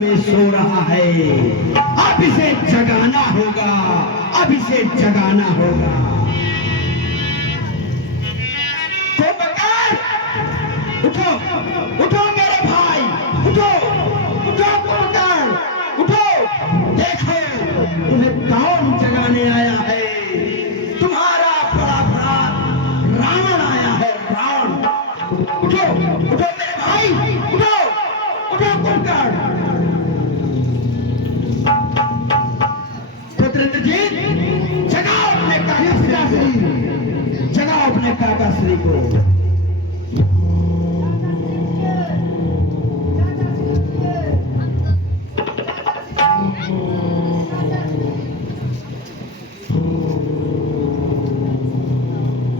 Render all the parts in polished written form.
में सो रहा है, अब इसे जगाना होगा, अब इसे जगाना होगा। कुंभकर्ण, उठो, उठो मेरे भाई, उठो, उठो कुंभकर्ण, उठो। देखो तुम्हें कौन जगाने आया है। तुम्हारा बड़ा बड़ा रावण आया है, रावण। उठो, उठो मेरे भाई, उठो, उठो कुंभकर्ण। इंद्रजीत, जगाओ अपने काका श्री, जगाओ अपने काका श्री को।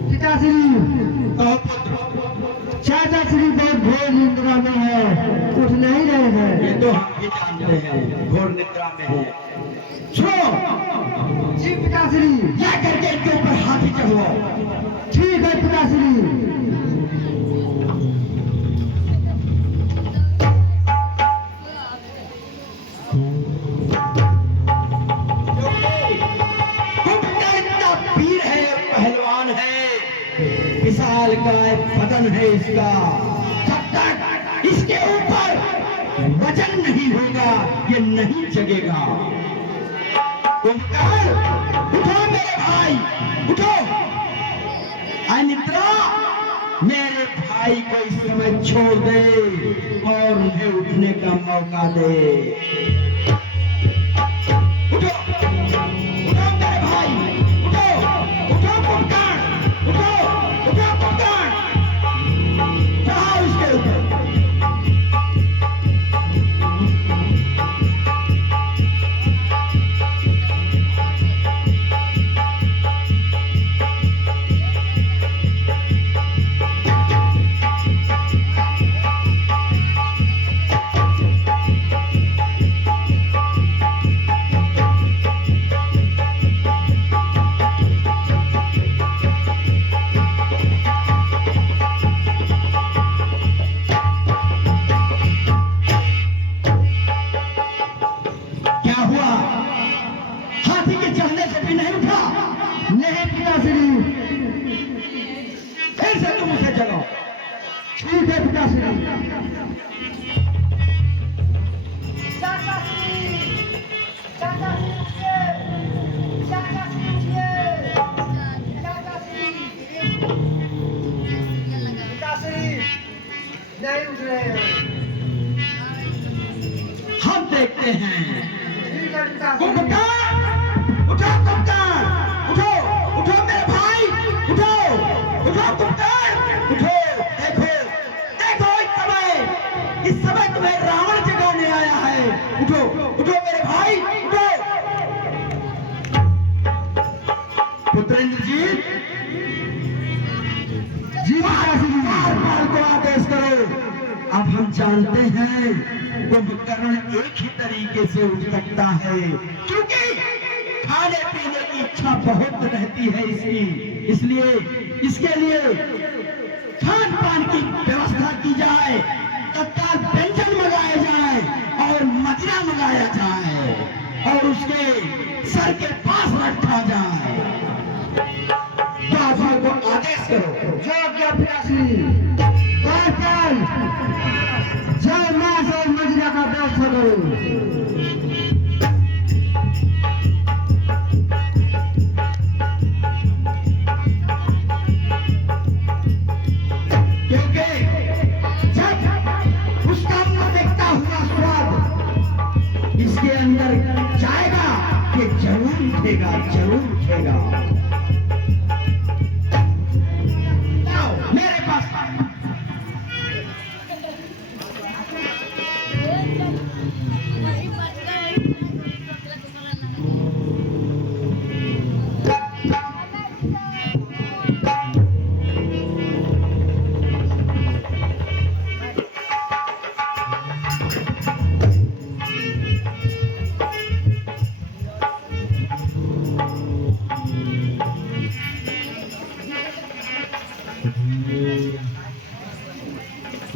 पिताश्री, चाचाश्री बहुत घोर निद्रा में है, उठ नहीं रहे हैं। ये तो हम भी जानते हैं, घोर निद्रा में है। छो जी पिताश्री। या करके इनके ऊपर हाथी चढ़वाओ। ठीक है पिताश्री। इतना वीर है, पहलवान है, विशाल काय बदन है इसका। जब तक इसके ऊपर वजन नहीं होगा ये नहीं जगेगा। कुंभकर्ण, उठो मेरे भाई, उठो। अनिद्रा, मेरे भाई को इस समय छोड़ दे और उन्हें उठने का मौका दे। उठो, उठो मेरे भाई, उठो, उठो कुंभकर्ण, उठो, उठो कुंभकर्ण। चढ़ाओ इसके ऊपर। नहीं पिताश्री। फिर से तुम उसे जगाओ। ठीक है पिताश्री। नहीं उठ रहे हैं। हम देखते हैं। ठीक है पिताश्री। कुंभकर्ण, उठो कुंभकर्ण, उठो, उठो मेरे भाई, उठो, उठो कुंभकर्ण, उठो। देखो, देखो इस समय तुम्हें रावण जगाने आया है। उठो, उठो मेरे भाई, उठो। पुत्र इंद्रजीत, जी पिताश्री। बार को आदेश करो। अब हम जानते हैं कुंभकर्ण एक ही तरीके से उठ सकता है, क्योंकि खाने पीने की इच्छा बहुत रहती है इसकी। इसलिए इसके लिए खान पान की व्यवस्था की जाए, तत्काल व्यंजन मंगाए जाए और मदिरा मंगाया जाए और उसके सर के पास रखा जाए। बाबा को आदेश करो। जो क्या पिताश्री। जय मां से मजरा का व्यवस्था करो। इसके अंदर जाएगा कि जरूर उठेगा, जरूर उठेगा। मेरे पास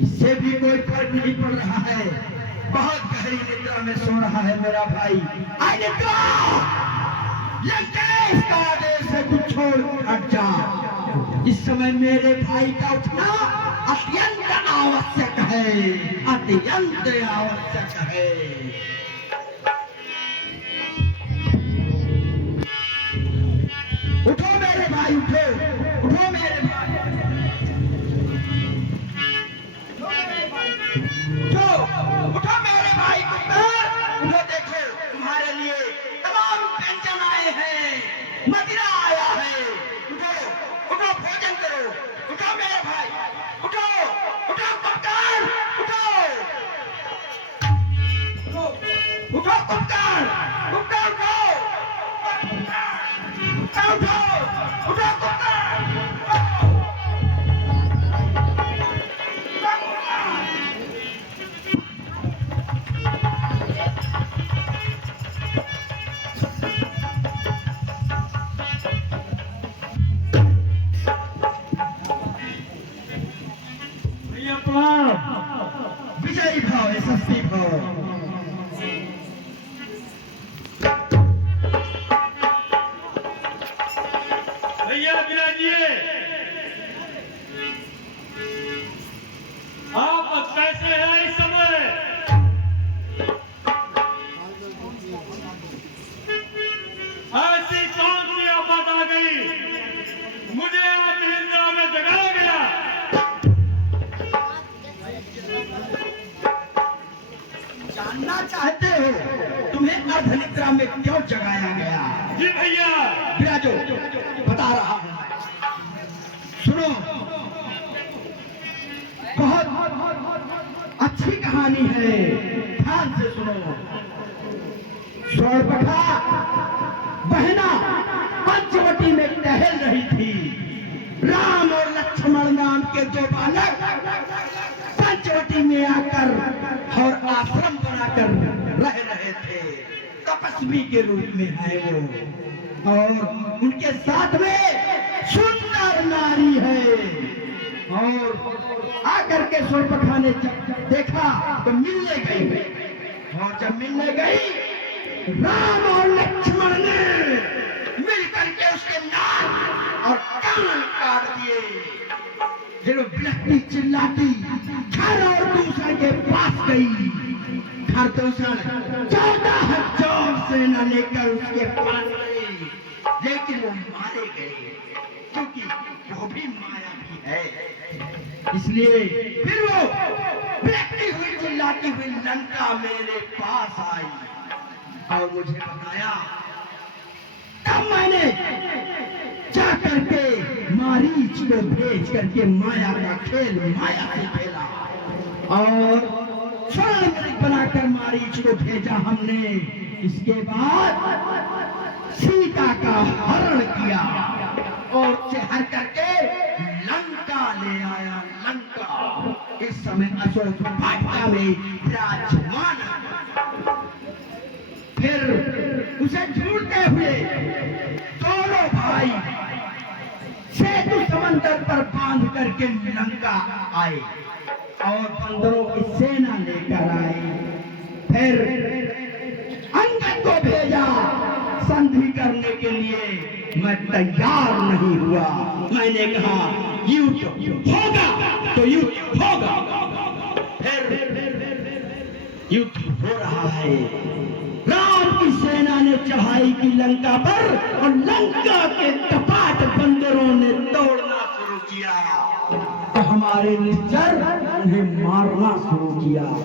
इससे भी कोई फर्क नहीं पड़ रहा है। बहुत गहरी निद्रा में सो रहा है मेरा भाई। आई निद्रा, लंकेश का आदेश है तू छोड़ हट जा। इस समय मेरे भाई का उठना अत्यंत आवश्यक है, अत्यंत आवश्यक है। उठो मेरे भाई, उठो, उठो मेरे भाई, उठो, उठो मेरे भाई, उठो। देखो तुम्हारे लिए तमाम व्यंजन आए हैं, मदिरा आया है। उठो, उठो, भोजन करो। उठो मेरे भाई, उठो, उठो कप्तान, उठो, उठो, उठो कप्तान, उठो, उठो, उठो, उठो, उठो कप्तान, उठो। विजयी भाव, यशस्वी भाव। भैया विराजिए, आप कैसे हैं इस समय? ऐसी कौन सी आफत आ गई, मुझे आज निद्रा में जगाया गया? जानना चाहते हो तुम्हें अर्धनिद्रा में क्यों जगाया गया? जी भैया। विराजो, बता रहा हूं। सुनो, बहुत अच्छी कहानी है, ध्यान से सुनो। स्वर्णपखा बहना पंचवटी में टहल रही थी। राम और लक्ष्मण नाम के दो बालक पंचवटी में आकर और आश्रम बनाकर रह रहे थे। तपस्वी के रूप में है वो, और उनके साथ में सुंदर नारी है। और आकर के स्वर्णपखा ने जब देखा तो मिलने गई, और जब मिलने गई राम और लक्ष्मण ने मिलकर के उसके नाक और कान काट दिए। फिर वो बिलखती चिल्लाती घर और दूसरे के पास गई। घर दूसरा 14,000 सेना लेकर उसके पास गई, लेकिन वो मारे गए, क्योंकि वो भी माया भी है। इसलिए फिर वो बिलखती हुई चिल्लाती हुई लंका मेरे पास आई और मुझे बताया। तब मैंने जा करके मारीच को भेज करके माया का खेल माया से खेला, और स्वर्ण मृग बनाकर मारीच को भेजा हमने। इसके बाद सीता का हरण किया और चहर करके लंका ले आया। लंका इस समय अशोक वाटिका में विराजमान है। फिर उसे ढूंढते हुए दोनों भाई सेतु समंदर पर बांध करके लंका आए और बंदरों की सेना लेकर आए। फिर अंगद को भेजा संधि करने के लिए, मैं तैयार नहीं हुआ। मैंने कहा युद्ध होगा तो युद्ध होगा। फिर युद्ध हो रहा है। राम की सेना ने चढ़ाई की लंका पर, और लंका के कपाट बंदरों ने तोड़ना शुरू किया, तो हमारे निश्चर उन्हें मारना शुरू किया।